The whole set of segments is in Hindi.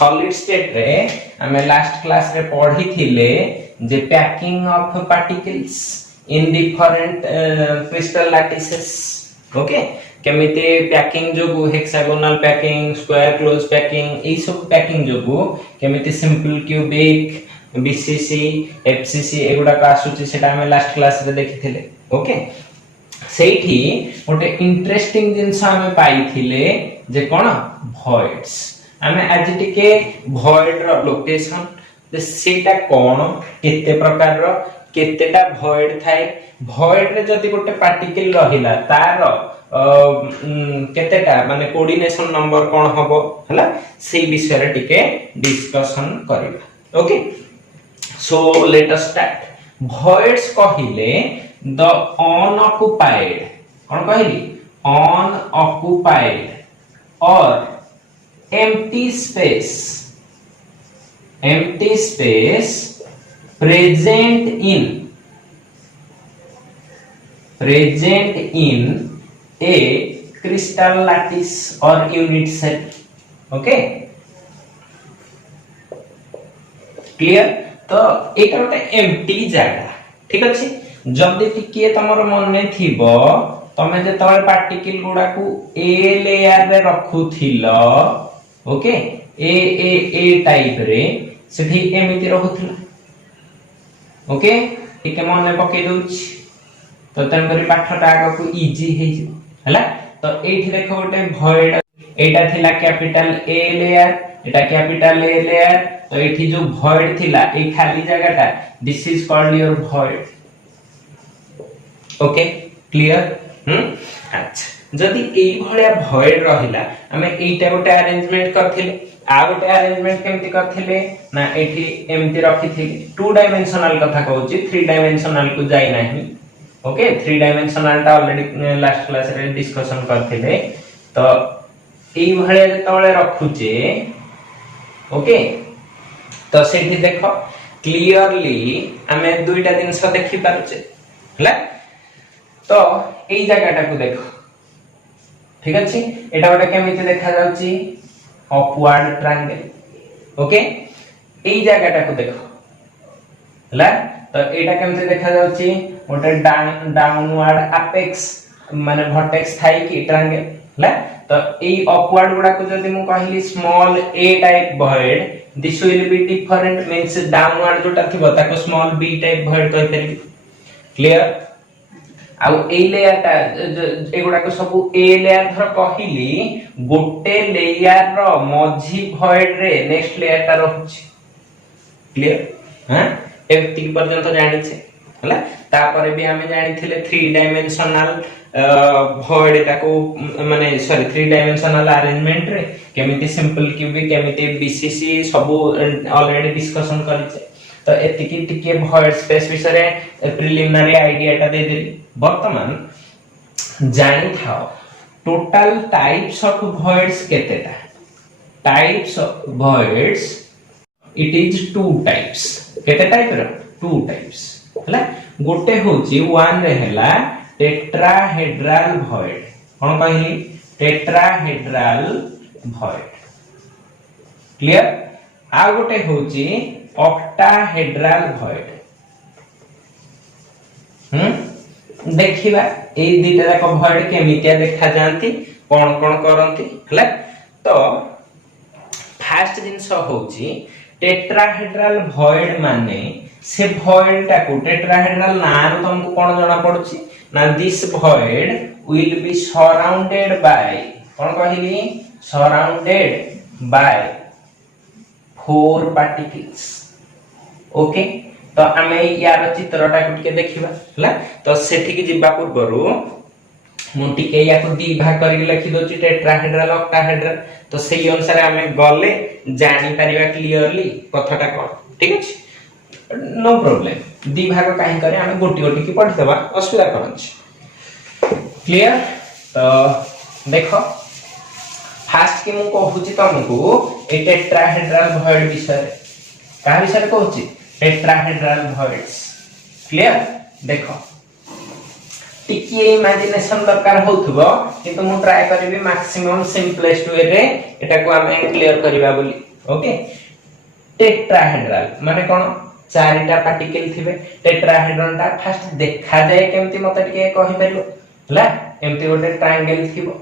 सॉलिड स्टेट रे हमें लास्ट क्लास रे पढ़ी थिले जे packing of particles in different crystal lattices okay केमिते पैकिंग जो hexagonal packing square close packing ए सब पैकिंग जो केमिते सिंपल क्यूबिक बीसीसी एफसीसी एगुडा का आसुची सेटा हमें लास्ट क्लास रे देखिथिले ओके सेठी गोटे इंटरेस्टिंग जिंस हमें पाइथिले जे कोन voids हमें आज टिके void रो लोकेशन जे सेटा कोन केते प्रकार रो केतेटा void थाए void रे जदी गोटे पार्टिकल रहिला तार केतेटा माने कोऑर्डिनेशन नंबर कोन हबो हला सेही विषय रे टिके डिस्कशन करबा okay so let us start voids कहिले the unoccupied कौन कहली unoccupied or empty space present in a crystal lattice or unit set okay clear तो एक गोटे एम्प्टी जगह ठीक अछि जल्दी टिके तमरो मन में थिबो तमे जे तळे पार्टिकल गुडा को ए लेयर रे रखुथिलो ओके ए टाइप रे सेठी एमिति रहुथिलो ओके टिके मन में पके दोछि तो तनकरी पाठटा आगो को इजी हे जे हला तो एठी देखो गोटे void एटा थिला कैपिटल ए लेयर एटा कैपिटल ए लेयर तो एठी जो void थिला ए खाली जगहटा this is called your void okay clear अच्छा जदी एई भलिया void रहिला हमें एटा गोटे अरेंजमेंट करथिले आ गोटे अरेंजमेंट केमति करथिले ना एठी एमति रखिथिले टू डायमेंशनल कथा कहूची थ्री डायमेंशनल को जाई नाही ओके थ्री डायमेंशनल ता ऑलरेडी लास्ट क्लास रे डिस्कशन करथिले तो एई भलिया तळे रखुचे ओके तो सेठी देखो क्लियरली हमें दुईटा जिंस देखि पारुचे हला तो एई जगहटा को देखो ठीक अछि एटा गोटे केमिति देखा जाउची अपवर्ड ट्रायंगल ओके एई जगहटा को देखो हला तो एटा केमिति देखा जाउची गोटे डाउनवर्ड एपेक्स माने वर्टेक्स थाई कि ट्रायंगल हला तो एई अपवर्ड गुडा को जदी मु कहली small A type void this will be different means downward जोटा थिबो ताको स्मॉल बी टाइप void कहतली क्लियर आ ए लेयर ता एगुडा को सब ए लेयर धर कहिली गोटे लेयर रो मझी void रे नेक्स्ट लेयर ता रहउची क्लियर हां एति पर्यंत जानि छे हला तापरे भी हमें जानि थिले थ्री डायमेंशनल void ताको माने सॉरी थ्री डायमेंशनल अरेंजमेंट रे केमिति सिंपल क्यूबिक केमिति बीसीसी सब ऑलरेडी डिस्कशन करिছে तो एतिकी टिके void स्पेस विषय प्रिलिमिनरी आईडियाटा दे देली वर्तमान जानि थाओ टोटल टाइप्स ऑफ voids केतेटा types of voids it is two types केते टाइप रो टू टाइप्स हला गोटे होची वन रे हला टेट्राहेड्रल void कोन कहली टेट्राहेड्रल void क्लियर आ गोटे होची ऑक्टाहेड्रल void देखिबा ए दिटा जाक void केमितिया देखा जानती कोन कोन करंती हला तो फर्स्ट जिंस होची टेट्राहेड्रल void माने से void टा को टेट्राहेड्रल नाम तुमको कोन जणा पडुची ना this void will be surrounded by कोन कहली surrounded by four particles okay तो हमें यार चित्रटा को टिके देखिबा हला तो सेठी की जिबा पूर्वरु मु टिके या को दी भाग करी लिखि दोची टेट्राहेड्रल ऑक्टाहेड्रल तो सेही अनुसार हमें गले जानि परिबा क्लियरली कथाटा कोन ठीक अछि नो प्रॉब्लम दी भाग काहे करे हमें गोटी गोटी की पढ़ देबा असुविधा कोन अछि क्लियर तो देखो फास्ट की मु कहूची तुमको ए टेट्राहेड्रल void विषय का विषय कहूची टेट्राहेड्रल voids क्लियर देखो टिके इमेजिनेशन दरकार होथबो किंतु मु ट्राई करबी मैक्सिमम सिंपलेस्ट वे रे एटा को हमें क्लियर करबा बोली ओके टेट्राहेड्रल माने कोन चारिटा पार्टिकल थिबे टेट्राहेड्रन टा फास्ट देखा जाए केमती मते टिके कहि परिलो हला एमती गोटे ट्रायंगल थिबो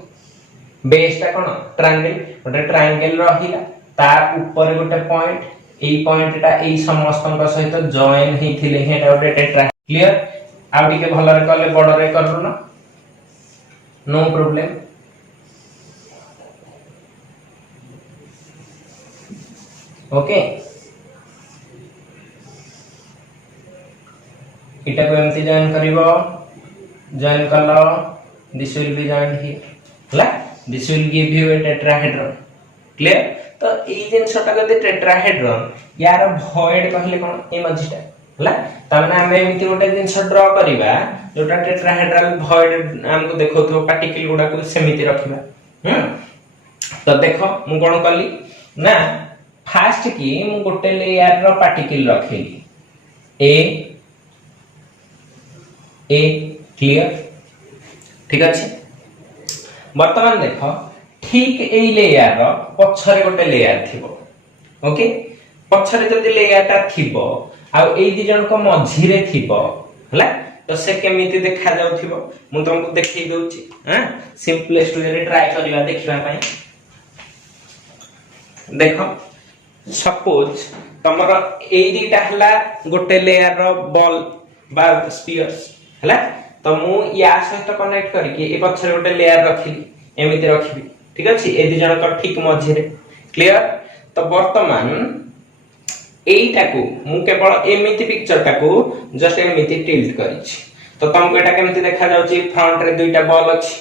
बेस टा कोन ट्रायंगल गोटे ट्रायंगल रहिला तार ऊपर गोटे पॉइंट ए पॉइंट टा ए समस्तन सहित जॉइन हेथिले हेटा गोटे टेट्रा क्लियर आ टिके भलरे करले बडरे करलु ना नो प्रॉब्लम ओके इटा को एमती जॉइन करिवो जॉइन करलो this will be joined here ला this will give you a tetrahedron clear तो ई जिनसटा गदे टेट्राहेड्रन यार भॉइड कहले कोन ए मझिटा हला त माने हम एमती गोटे जिनस ड्रा करिवा जोटा टेट्राहेड्रल भॉइड हमको देखौथो पार्टिकल गुडा को सेमिति रखिबा तो देखो मु कोन करली ना फास्ट की मु गोटे लेयर रो पार्टिकल रखेली ए क्लियर ठीक अछि वर्तमान देखो ठीक ए लेयर रो पछरे गोटे लेयर थिबो ओके पछरे जदी लेयर ता थिबो आ ए दि जन को मझी रे थिबो हला तो से केमिति देखा जाउथिबो मु तुमको देखै दउची हां सिंपलेस्ट वे रे ट्राई करबा देखिबा पई देखो सपोज तमरो ए दिटा हला गोटे लेयर रो बॉल बा स्फीयर्स हला तो मु या सहित कनेक्ट करके ए पछरे गोटे लेयर रखिली एमिति रखिबी ठीक अछि ए दि जन को ठीक मझी रे क्लियर तो वर्तमान एटा को मु केवल एमिति पिक्चर टा को जस्ट एमिति टिल्ट करिछि तो तुमको एटा केमिति देखा जाउची फ्रंट रे दुईटा बॉल अछि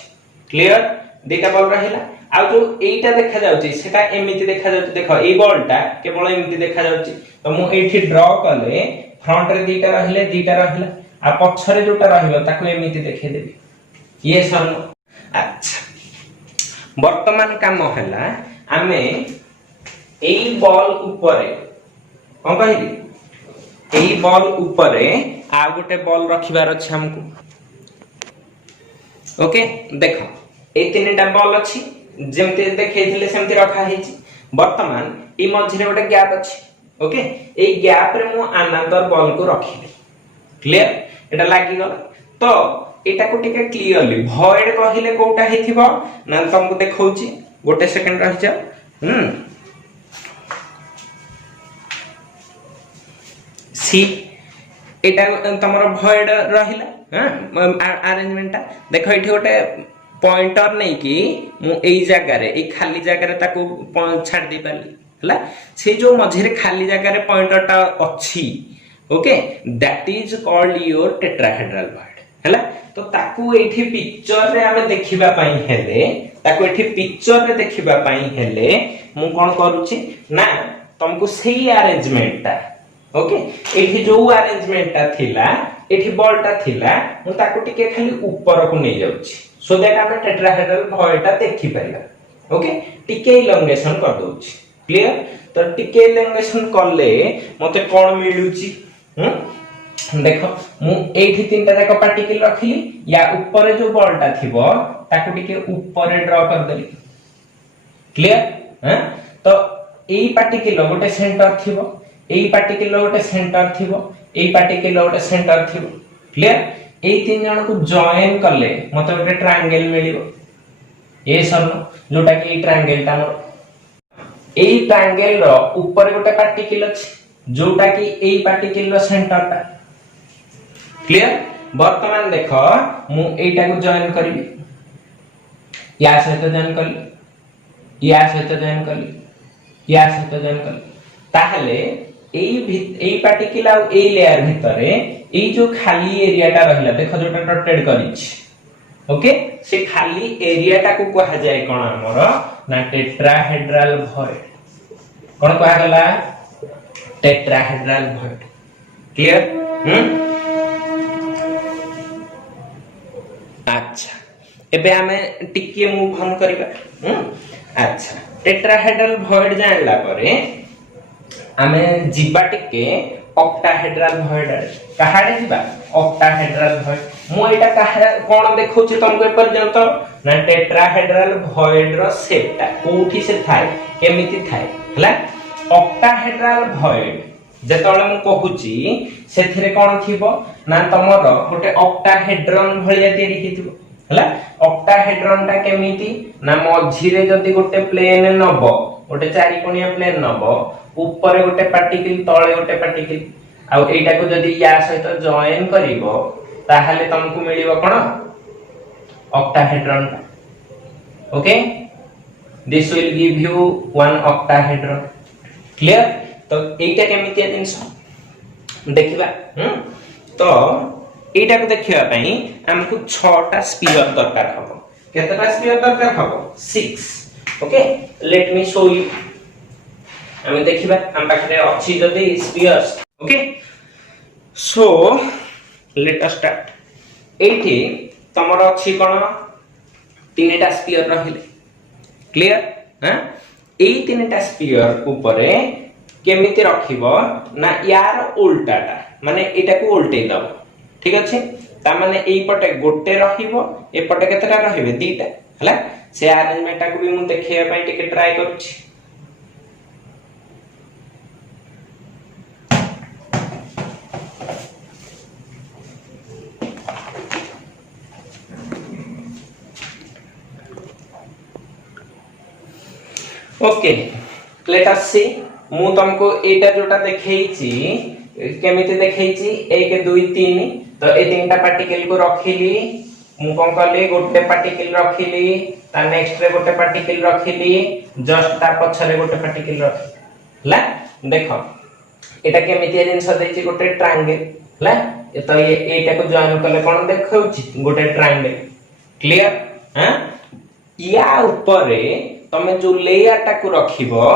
क्लियर दुईटा बॉल रहिला आ जो एटा देखा जाउची सेटा एमिति देखा जाउची देखो ए बॉल टा केवल एमिति देखा जाउची तो मु एठी ड्रा करले फ्रंट रे दुईटा रहिला आ पछरे जोटा रहिबो ताको एमिति देखै देबी ये सर अच्छा वर्तमान काम हला आमे एई बॉल ऊपरे कोन कहिली एई बॉल ऊपरे आ गोटे बॉल रखिबार अछि हमको ओके देखो ए तीनटा बॉल अछि जेमते देखैथिले सेमते रखा हेछि वर्तमान ई मझिरे गोटे गैप अछि ओके ए गैप रे मु अनदर बॉल को रखिली क्लियर एटा लागि गला तो एटा को टिके क्लियरली भॉइड कहिले कोटा हेथिबो ना तुमको देखौची गोटे सेकंड रहि जाओ सी एटा तमरो भॉइड रहिला हां अरेंजमेंट ता देखो एठी गोटे पॉइंटर नै कि मु एई जगह रे ए खाली जगह रे ताको छाड़ दे पाली हला से जो मझे रे खाली जगह रे पॉइंटर ता अछि okay that is called your tetrahedral void हला तो ताकू एठी पिक्चर रे हमें देखिबा पई हेले ताकू एठी पिक्चर रे देखिबा पई हेले मु कोन करूची ना तुमको सही अरेंजमेंट ता ओके एठी जो अरेंजमेंट ता थिला एठी बॉल ता थिला मु ताकू टिके खाली ऊपर को नै जाउची सो दैट हम टेट्राहेड्रल भॉइड ता देखि परिबा ओके टिके इलॉन्गेशन कर दोची क्लियर तो टिके इलॉन्गेशन करले मते कोन मिलुची देखो मु एठी तीनटा जाक पार्टिकल रखिली या ऊपर जो बॉल ता थिबो ताकू टिके ऊपर ड्रा कर देली क्लियर तो एई पार्टिकल गोटे सेंटर थिबो एई पार्टिकल गोटे सेंटर थिबो एई पार्टिकल गोटे सेंटर थिबो क्लियर एई तीन जण को जॉइन करले मते गोटे ट्रायंगल मिलिबो ए सरनो जोटा कि एई ट्रायंगल ता मोर एई ट्रायंगल रो ऊपर गोटे पार्टिकल अछि जोटा कि एई पार्टिकल रो सेंटर ता क्लियर वर्तमान देखो मु एटा को जॉइन करबी या सहित जॉइन करली या सहित जॉइन करली या सहित जॉइन करली ताहले एई पार्टिकल आ एई लेयर भितरे एई जो खाली एरिया टा रहिला देखो जोटा डॉटेड करिछि ओके से खाली एरिया टा को कहा जाय कोन हमर ना टेट्राहेड्रल भॉइड कोन कहा गला टेट्राहेड्रल भॉइड क्लियर अच्छा एबे हमें टिके मूव ऑन करबा अच्छा टेट्राहेड्रल भॉइड जानला परे हमें जिबा टिके ऑक्टाहेड्रल भॉइड कहाडे जिबा ऑक्टाहेड्रल भॉइड मु एटा कहा कोन देखौछि तुमको ए पर्यंत ना टेट्राहेड्रल भॉइड रो शेप ता कोठी से थाय केमिति थाय हला ऑक्टाहेड्रल भॉइड जेतବେଳେ ମୁଁ କହୁଛି ସେଥିରେ କ'ଣ ଥିବ ନା ତମର ଗୋଟେ ऑक्टाहेड्रन भलिया तयारी हेतिबो हला ऑक्टाहेड्रन टा केमिति ना मझिरे जदी गोटे प्लेन नबो गोटे चारिकोणिया प्लेन नबो ऊपर गोटे पार्टिकल तळे गोटे पार्टिकल आ एटा को जदी या सहित जॉइन करिवो ताहाले तुमको मिलिबो कोन octahedron okay this will give you one octahedron clear तो एटा केमिति जिंस देखिबा तो एटा को देखिबा पई हमको 6टा स्फीयर दरकार हबो केतटा स्फीयर दरकार हबो 6 okay let me show you हम देखिबा हम पाखरे अछि जदी spheres okay so let us start एठी तमरो अछि कोन तीनटा स्फीयर रहिले क्लियर हां एई तीनटा स्फीयर ऊपरे केमिति रखिबो ना यार उल्टाटा माने एटा को उल्टे दबो ठीक अछि ता माने एई पटे गोटे रहिबो ए पटे केतटा रहिबे दीटा हला से अरेंजमेंट को भी मु देखिया पई टिके ट्राई करछि ओके लेट अस सी मु तुमको एटा जोटा देखैछि केमिति देखैछि 1 2 3 तो ए तीनटा पार्टिकल को रखिली मु कोन करले गोटे पार्टिकल रखिली ता नेक्स्ट रे गोटे पार्टिकल रखिली जस्ट ता पछरे गोटे पार्टिकल रखिला देखो एटा केमिति जिंस दैछि गोटे ट्रायंगल हला तो ये एटा को जॉइन करले कोन देखौछि गोटे ट्रायंगल क्लियर हां या ऊपर तमे जो लेयर टा को रखिबो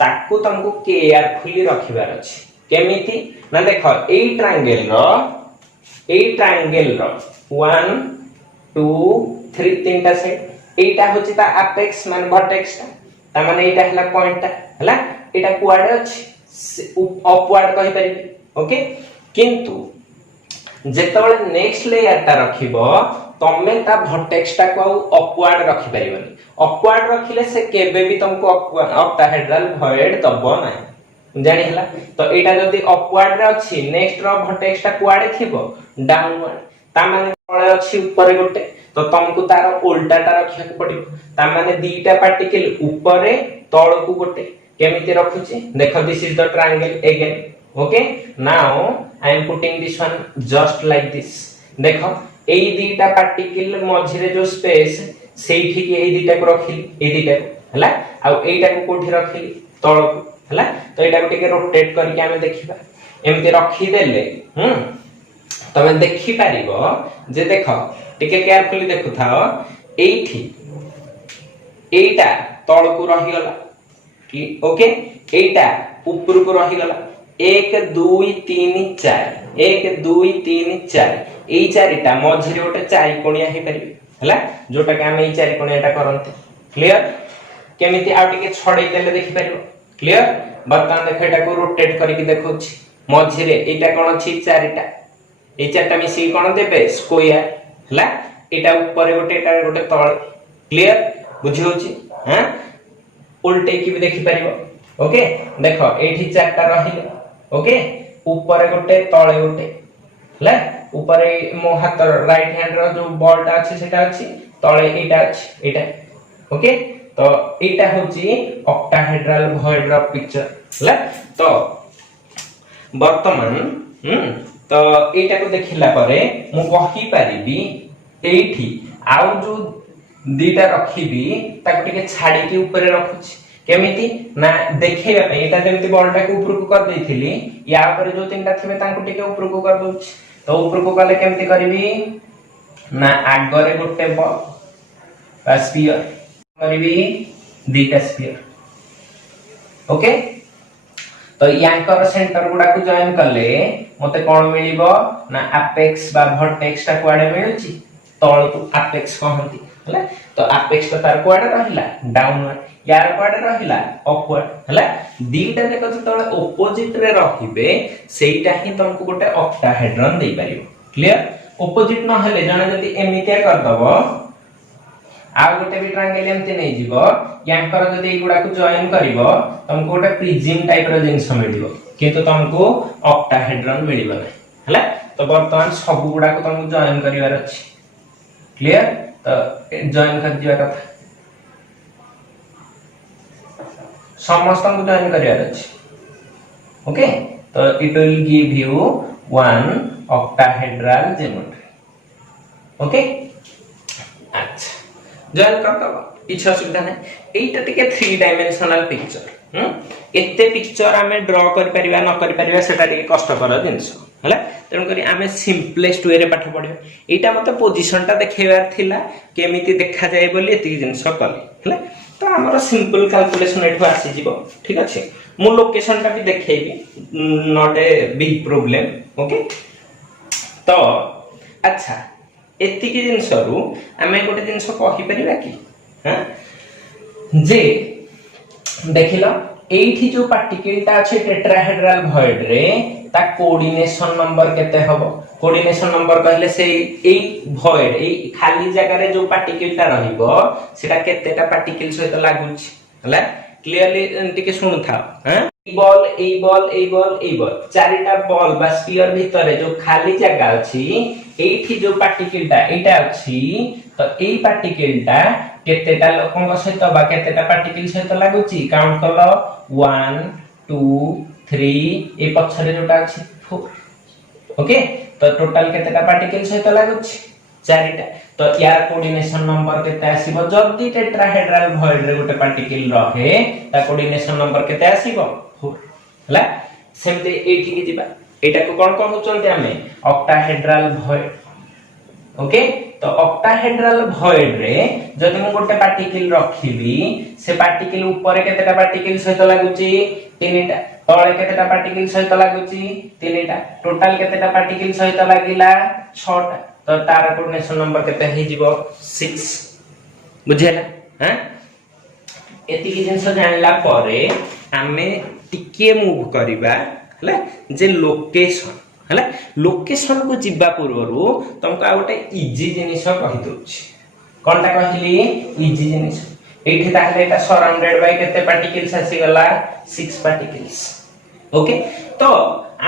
ताकू तुमको केयरफुली रखिबार अछि केमिति ना देखो ए ट्रायंगल रो 1 2 3 तीनटा साइड एटा होची ता एपेक्स मान वर्टेक्स ता माने एटा हला पॉइंट ता हला एटा कुआडे अछि अपवर्ड कहि परिबे ओके किंतु जेतबळे नेक्स्ट लेयर ता रखिबो तमे ता वर्टेक्स ता को अपवर्ड रखि परिबनी अपवर्ड रखिले से केबे भी तुमको ऑक्टाहेड्रल भॉइड दबो नाही जानि हला तो एटा जदी अपवर्ड रे अछि नेक्स्ट रो वर्टेक्स ता कुआडे थिबो डाउनवर्ड ता माने तळे अछि ऊपर गोटे तो तुमको तार उल्टाटा रखिया को पड़िबो ता माने दीटा पार्टिकल ऊपर तळकू गोटे केमिति रखुची देखो this is the triangle again okay now I am putting this one just like this देखो एई दीटा पार्टिकल मझिरे जो स्पेस सेठी के एई दीटा को रखिली एई दीटा को हला आ एईटा को कोठी रखिली तळकू हला तो एटा को टिके रोटेट करके हमें देखिबा एमते रखी देले तमे देखि पारिबो जे देखो टिके केयरफुली देखु थाओ एठी एटा तळकू रहि गला कि ओके एटा ऊपर को रहि गला 1 2 3 4 1 2 3 4 एई चारिटा मझिरे ओटे चारि कोणिया हे परिबे हला जोटा के हम एई चारि कोणियाटा करंते क्लियर केमिति आ टिके छडै देले देखि परिबो क्लियर बर्तन देखो एटा को रोटेट करके देखौछि मझिरे एटा कोन अछि चारिटा ए चारटा मिसी कोन देबे स्क्वायर हला एटा ऊपर गोटे एटा गोटे तळ क्लियर बुझि होछि हां उल्टे की भी देखि परिबो ओके देखो एठी चारटा रहिले ओके ऊपर गोटे तळे गोटे हला ऊपर मो हाथ राइट हैंड रो जो बॉलटा अछि सेटा अछि तळे एटा अछि एटा ओके तो एटा होछि ऑक्टाहेड्रल भॉइड रो पिक्चर हला तो वर्तमान तो एटा को देखिला परे मु कहि परिबी एठी आउ जो दीटा रखिबी ताको टिके छाडी के ऊपर रखुछि केमिति ना देखैबा पे एटा जेमति बॉलटा को ऊपर को कर देथिली या ऊपर जो तीनटा थिबे ताको टिके ऊपर को कर दोछि तो ऊपर को गले केमति करबी ना आगरे गोटे बॉल बा स्फीयर करबी दीटा स्फीयर ओके तो यांकर सेंटर गुडा को जॉइन करले मते कोन मिलिबो ना एपेक्स बा वर्टेक्स ता कोआडे मिलुची तळ को एपेक्स कहंती हला तो एपेक्स तो तार कोआडे रहिला डाउनवर्ड यार कोआडे रहिला अपवर्ड हला दीटा देखो तळे ऑपोजिट रे रखिबे सेइटा ही तुमको गोटे ऑक्टाहेड्रन देई परिबो क्लियर ऑपोजिट न हले जने जदी एमितिया कर दबो आ गोटे भी ट्रायंगल एमती नै जीवो यांकर जदी एगुडा को जॉइन करिवो तुमको गोटे प्रिज्म टाइप रो जिंस मिलिवो किंतु तुमको ऑक्टाहेड्रॉन मिलिवो नै हला। तो वर्तमान सब गुडा को तुमको जॉइन करिवार अछि क्लियर। तो जॉइन कर दिया कथा समस्त को जॉइन करिवार अछि ओके। तो it will give you one octahedral geometry okay. अच्छा जॉइन कर दबो किछ असुविधा नै। एटा टिके 3 डायमेंशनल पिक्चर एते पिक्चर आमे ड्रा कर परिबा न कर परिबा सेटा टिके कष्टकर जिंस हला। तेन करी आमे सिंपलेस्ट वे रे पाठ पढियो। एटा मते पोजीशन टा देखैबार थिला केमिति देखा जाय बोली एति जिंस कले हला। तो हमर सिंपल कैलकुलेशन एठो आसी जीवो ठीक अछि। मु लोकेशन टा भी देखैबी not a big problem okay. तो अच्छा एति की जिंस रु आमे गोटे जिंस कहि परिबा कि हां जे देखिलो एठी जो पार्टिकल ता अछि टेट्राहेड्रल भॉइड रे ता कोऑर्डिनेशन नंबर केते हबो। कोऑर्डिनेशन नंबर कहले से ए भॉइड ए खाली जगह रे जो पार्टिकल ता रहिबो सेटा केतेटा पार्टिकल सहित लागुछि हला। क्लियरली टिके सुनु था हां बॉल चारिटा बॉल बा स्फीयर भीतर जो खाली जगह अछि एठी जो पार्टिकल ता एटा अछि तो एई पार्टिकल ता केतेटा लोकन सहित बा केतेटा पार्टिकल सहित लागुछि काउंट कलो 1 2 3 ए पछरे जोटा अछि 4 ओके। तो टोटल केतेटा पार्टिकल सहित लागुछि चारिटा। तो यार कोऑर्डिनेशन नंबर केते आसीबो जदी टेट्राहेड्रल भॉइड रे गोटे पार्टिकल रहे ता कोऑर्डिनेशन नंबर केते आसीबो 4 हला। सेमते एठी की जिबा एटा को कोन कहउचंते हमें ऑक्टाहेड्रल भॉइड ओके। तो ऑक्टाहेड्रल भॉइड रे जदी मु गोटे पार्टिकल रखिबी से पार्टिकल ऊपर केतेटा पार्टिकल सहित लागुची तीनटा तळे केतेटा पार्टिकल सहित लागुची तीनटा टोटल केतेटा पार्टिकल सहित लागिला 6टा। तो तार कोऑर्डिनेशन नंबर केते हे जीवो 6 बुझेला हां। एति की जिंस जानला परे हमें टिके मूव करिबा हला जे लोकेशन हला। लोकेशन को जिबा पूर्वरु तुमका गोटे इजी जिनिस कहि दोछि कोनटा कहली इजी जिनिस एठी ताहले एटा सराउंडेड बाय केते पार्टिकल्स आसी गला 6 पार्टिकल्स ओके। तो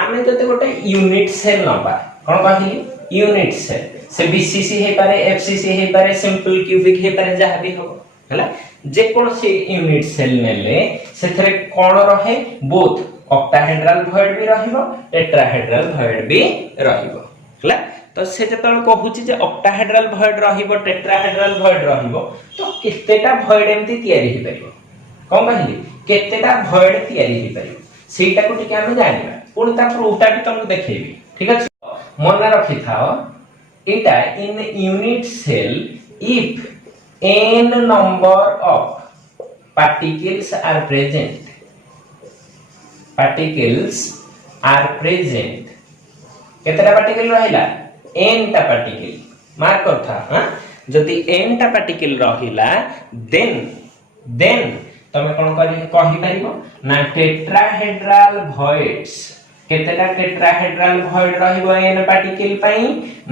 आमे जते गोटे यूनिट सेल नबा कोन कहली यूनिट सेल से बीसीसी हे पारे एफसीसी हे पारे सिंपल क्यूबिक हे पारे जहा भी हो हला। जे कोन से यूनिट सेल नेले सेथरे कोन रहे बोथ ऑक्टाहेड्रल भॉइड भी रहिबो टेट्राहेड्रल भॉइड भी रहिबो हला। तो से जतल कहूची जे ऑक्टाहेड्रल भॉइड रहिबो टेट्राहेड्रल भॉइड रहिबो तो केतेटा भॉइड एमती तयारी हे परिबो कोन कहली केतेटा भॉइड तयारी हे परिबो सेटा को टिके हम जानिबा पुन ता प्रूफटा भी तुमको देखेबी ठीक अछि। मन रखि थाओ एटा in unit cell if n number of particles are present केतेटा पार्टिकल रहिला n टा पार्टिकल मार्क करथा हां। जदी n टा पार्टिकल रहिला देन तमे कोन कहि परिबो ना टेट्राहेड्रल भॉइड्स केतेटा टेट्राहेड्रल भॉइड रहिबो n पार्टिकल पई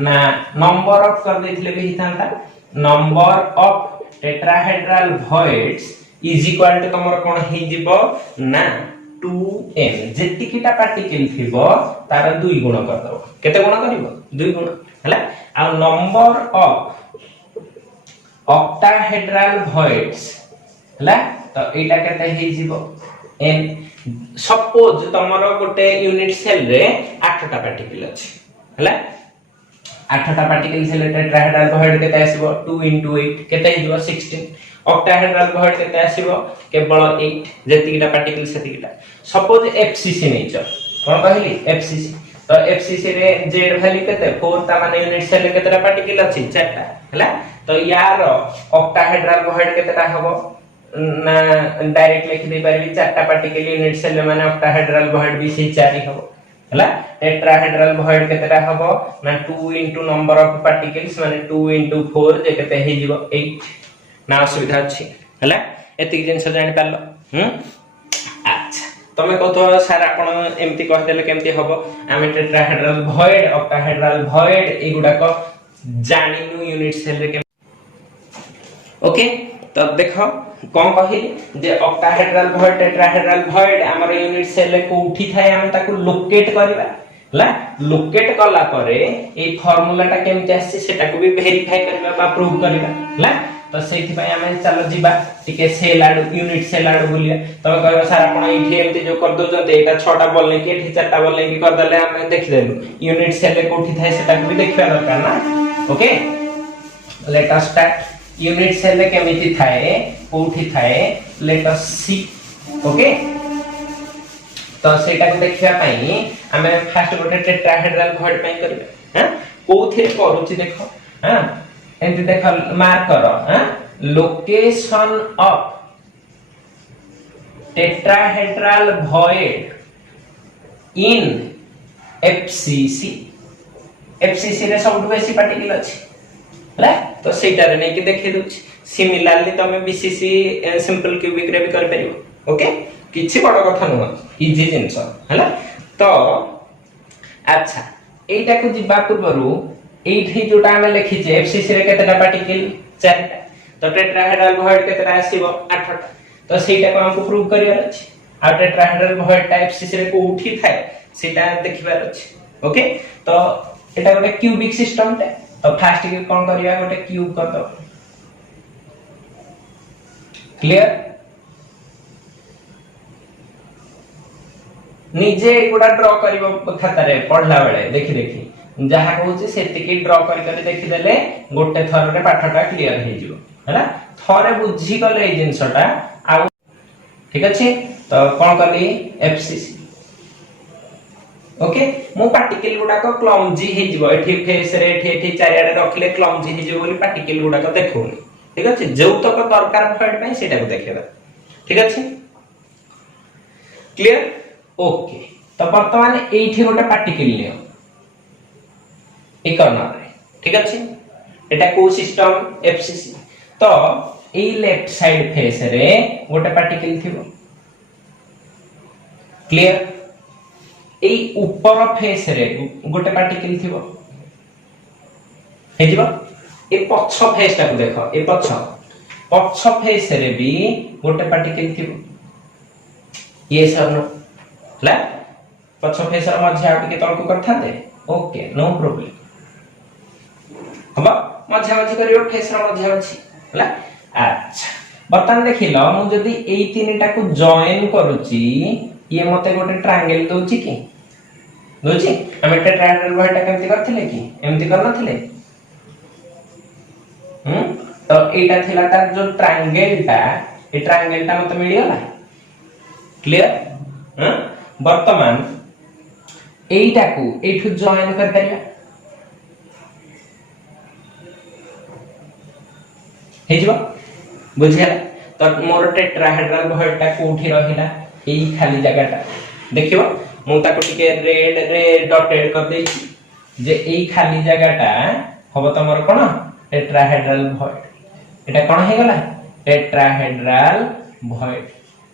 ना नंबर ऑफ कर देथिले भी हितांता number of tetrahedral voids is equal to तमर कोन हे जिवो ना 2n जेतिकिटा पार्टिकल थिबो तार 2 गुण कर दबो केते गुण करिवो 2 गुण हला। आ नंबर ऑफ ऑक्टाहेड्रल भॉइड्स हला तो एटा केते हे जिवो n। सपोज तमरो गोटे यूनिट सेल रे 8टा पार्टिकल अछि हला 8टा पार्टिकल सेल टेट्राहेड्रल भॉइड केते आसीबो 2 * 8 केते हिजो 16 ऑक्टाहेड्रल भॉइड केते आसीबो केवल 8 जेतिकिटा पार्टिकल सेतिकिटा। सपोज एफसीसी नेचर कोन कहली एफसीसी तो एफसीसी रे जेड वैल्यू केते 4 ता माने यूनिट सेल केतेटा पार्टिकल अछि 4टा हला। तो यार ऑक्टाहेड्रल भॉइड केतेटा हबो ना डायरेक्ट लिख दे परबी 4टा पार्टिकल यूनिट सेल माने ऑक्टाहेड्रल भॉइड भी से 4 ही हबो हला। टेट्राहेड्रल भॉइड केतेटा हबो ना 2 * नंबर ऑफ पार्टिकल्स माने 2 * 4 जे केते हे जिवो 8 ना सुविधा अछि हला। एतिक जिंस जानि पालो अच्छा तमे कहतो सर आपण एमती कह देले केमती हबो आमे टेट्राहेड्रल भॉइड ऑक्टाहेड्रल भॉइड एगुडा को जानिनु यूनिट सेल रे ओके तो देखो कौन कहिली जे ऑक्टाहेड्रल वॉइड टेट्राहेड्रल वॉइड हमर यूनिट सेल को उठी थाए हम ताको लोकेट करबा ला लोकेट कला परे ए फार्मूलाटा केमति आसी सेटा को भी वेरीफाई करबा बा प्रूव करबा ला तो सेथि पय हम चलो जिबा टिके सेल आडू यूनिट सेल आडू बोलिया तमे कहबा सर आपण एठी एमति जो कर दो जते एटा 6टा बॉल नै कि एठी 4टा बॉल नै कि कर दले हम देखि देलु यूनिट सेल को उठी थाए सेटा को भी देखबा दरकार ना okay let us start unit cell केमिति थाए उठी थाए लेट अस सी ओके तो सेटा को देखिया पई हमें फर्स्ट गोटे टेट्राहेड्रल वॉइड पई करबे हैं कोथे करूची देखो हैं एंति देखो मार्क करो हैं location of tetrahedral void in FCC FCC रे सबटु बेसी पार्टिकल अछि हला तो सेटा रे नै कि देखि दोछि सिमिलरली तमे बीसीसी सिंपल क्यूबिक रे भी कर परिबो ओके किछि बड़ कथा न इजी जिंस हला तो अच्छा एटा को जिबा पूर्वरु एठी जोटा हम लिखि जे एफसीसी रे केतेटा पार्टिकल 4टा तो टेट्राहेड्रल वॉइड केतेटा आसीबो 8टा तो सेटा को हमको प्रूव करियर अछि आ टेट्राहेड्रल वॉइड टाइप एफसीसी रे को उठी थाए सेटा देखिबार अछि ओके तो एटा गोटे क्यूबिक सिस्टम टे तो फास्ट के कोन करिया गोटे क्यूब कर दो क्लियर निजे एगुडा ड्रॉ करिवो खाता रे पढला बेले देखि देखि जहा कहूची सेति की ड्रॉ करि करि देखि देले गोटे थर रे पाठटा क्लियर हे जिवो हैला थरे बुझी गले ए जिंसटा आ ठीक अछि तो कोन कली एफसीसी ओके मो पार्टिकल गुडा को क्लमजी हे जिवो एठी फेस रे एठी चारियाडे रखले क्लमजी हे जिवो बोली पार्टिकल गुडा को देखोनी ठीक अछि जेउ तक दरकार फॉइड पई सेटा को देखिबा ठीक अछि क्लियर ओके तो वर्तमान एठी गोटे पार्टिकल लियो ए कॉर्नर रे ठीक अछि एटा को सिस्टम एफसीसी तो ए लेफ्ट साइड फेस रे गोटे पार्टिकल थिबो क्लियर ए ऊपर फेस रे गोटे पार्टिकल थिबो हे जिवो ए पछ फेस टा को देखो ए पछ फेस रे भी गोटे पार्टिकल थिबो ये सब नो ला पछ फेस रे मध्य आ के तळ को करथा दे ओके नो प्रॉब्लम हबा मध्य मध्य करियो फेस रे मध्य अछि हला अच्छा बर्तन देखिलो मु जदी एई तीनटा को जॉइन करूची ये मते गोटे ट्रायंगल दोची की दोची हम टेट्राहेड्रल वॉइड टा केमति करथिले की एमति करनथिले तो एटा थिला तार जो ट्रायंगल टा मते मिली गला क्लियर वर्तमान एटा को एठु जॉइन कर परिया हे जिवो बुझियला तो मोर टेट्राहेड्रल वॉइड टा कोठी रहिला एई खाली जगहटा देखिबो मु ताको टिके रेड रे डॉटेड कर देछि जे एई खाली जगहटा हबो तमर कोन टेट्राहेड्रल वॉइड एटा कोन हे गला टेट्राहेड्रल वॉइड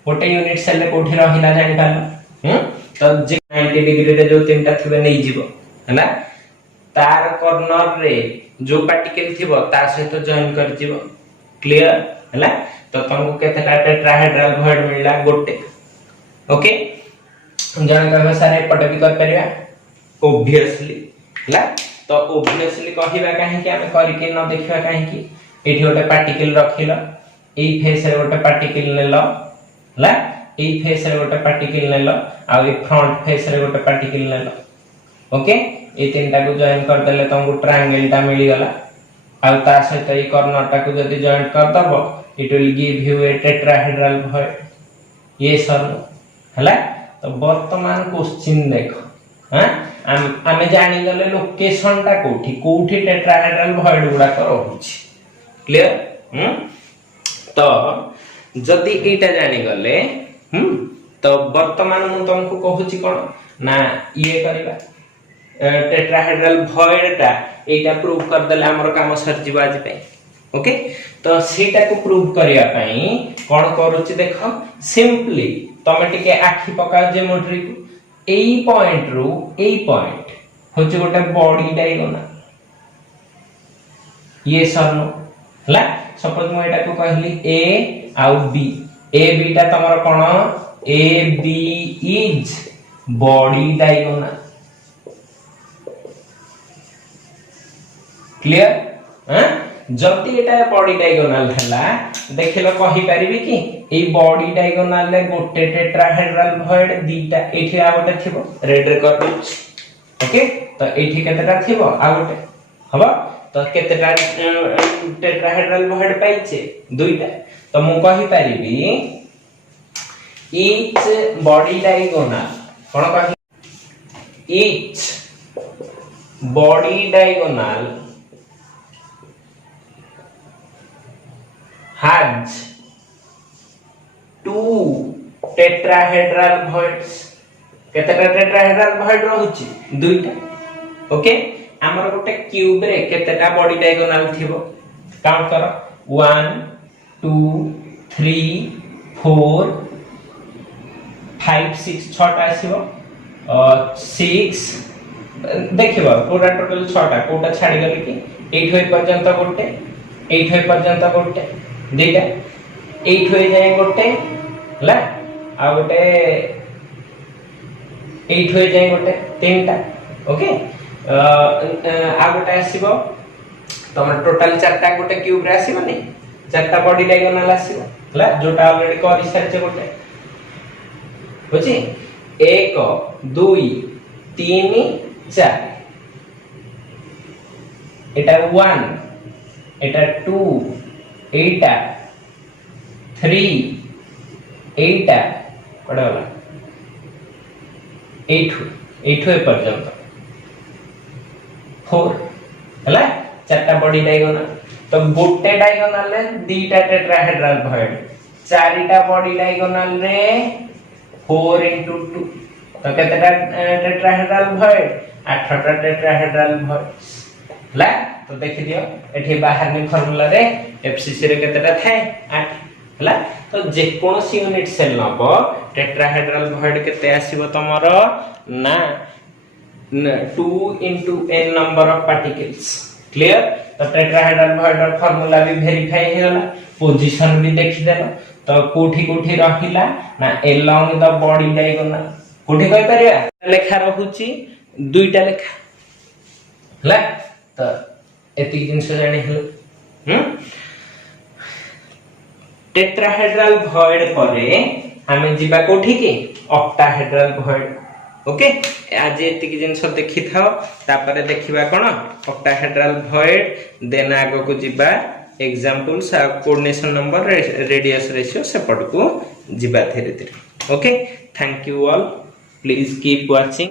गोटे यूनिट सेल रे कोठी रहिला जानि पालो तो जे 90 डिग्री रे जो तीनटा थिबे नै जिवो हला तार कॉर्नर रे जो पार्टिकल थिबो ता सहित जॉइन कर जिवो क्लियर हला तो तुमको केतेटा टेट्राहेड्रल वॉइड मिलला गोटे ओके जण कहबा सारे पट भी कर परिया ऑब्वियसली हला तो ऑब्वियसली कहिबा काहे कि हम करि के न देखिबा काहे कि एठी गोटे पार्टिकल रखिलो एई फेस रे गोटे पार्टिकल लेलो हला एई फेस रे गोटे पार्टिकल लेलो आ ए फ्रंट फेस रे गोटे पार्टिकल लेलो ओके ए तीनटा को जॉइन कर देले तुमको ट्रायंगल टा मिली गला आ ता सहित ए कॉर्नर टा को जदी जॉइन कर दबो it will give you a tetrahedral void ये सर हला तो वर्तमान क्वेश्चन देखो हां आमे जानि गले लोकेशन टा कोठी टेट्राहेड्रल वॉइड गुडा कर होछि क्लियर तो जदी एटा जानि गले तो वर्तमान मु तुमको कहूची कोन ना ये करबा टेट्राहेड्रल वॉइड टा एटा प्रूव कर देले हमर काम सर जीवा आज पे ओके तो सेटा को प्रूव करिया पई कोन करूची देखो सिंपली तमे टिके आखि पका ज्योमेट्री को एई पॉइंट रो एई पॉइंट होची गोटे बॉडी डायगोनल ये सरनो हला सपोज मु एटा को कहली ए आउ बी ए बी टा तमर कोन A B is body diagonal clear हां जति एटा बॉडी डायगोनल हला देखिलो कहि परिबी कि ए बॉडी डायगोनल ले गोटे टेट्राहेड्रल भॉइड दीटा एठी आ गोटे थिबो रेड रे कर दउछ ओके तो एठी केतेटा थिबो आ गोटे हबो तो केतेटा टेट्राहेड्रल भॉइड पाइछे दुईटा तो मु कहि परिबी each body diagonal कोन कहि each body diagonal has two tetrahedral voids केतेटा टेट्राहेड्रल भॉइड रहउची दुईटा ओके हमर गोटे क्यूब रे केतेटा बॉडी डायगोनल थिबो काउंट करो 1 2 3 4 5 6 छटा आसीबो 6 देखिबो पूरा टोटल 6टा कोटा छाडी गले कि 8 होय पर्यंत गोटे 8 होय पर्यंत गोटे दुईटा 8 होय जाय गोटे ला आ गोटे 8 होय जाय गोटे तीनटा ओके आ गोटे आसीबो तमर टोटल 4टा गोटे क्यूब रे आसीबो नै 4टा बॉडी डायगोनल आसीबो ला जोटा ऑलरेडी करि सारचे गोटे बुझी 1 2 3 4 एटा 1 एटा 2 एटा 3 एटा कोडा वाला 8 पर्यंत 4 हला चारटा बॉडी डायगोनल तो गोटे डायगोनल रे दीटा टेट्राहेड्रल भॉइड चारिटा बॉडी डायगोनल रे 4 into 2 तो केतेटा टेट्राहेड्रल भॉइड 8टा टेट्राहेड्रल भॉइड ला तो देखि दियो एठी बाहर में फार्मूला रे एफसीसी रे केतेटा थाए 8 हला तो जे कोनोसी यूनिट सेल नबो टेट्राहेड्रल भॉइड केते आसीबो तमरो ना 2 into n number of particles clear तो टेट्राहेड्रल भॉइड रो फार्मूला भी वेरीफाई हे गला पोजीशन भी देखि देलो तो कोठी कोठी रहिला ना along the body diagonal कोठी कहि परिया लेखा रहउची दुईटा लेखा हला तो एति जिंस जानि हल टेट्राहेड्रल भॉइड परे हमें जीवा कोठी के ऑक्टाहेड्रल भॉइड ओके आज एति जिंस देखि थाओ तापरे देखिबा कोन ऑक्टाहेड्रल भॉइड देन आगो को जीवा examples coordination number radius ratio सेपट को जीवा धीरे धीरे okay thank you all please keep watching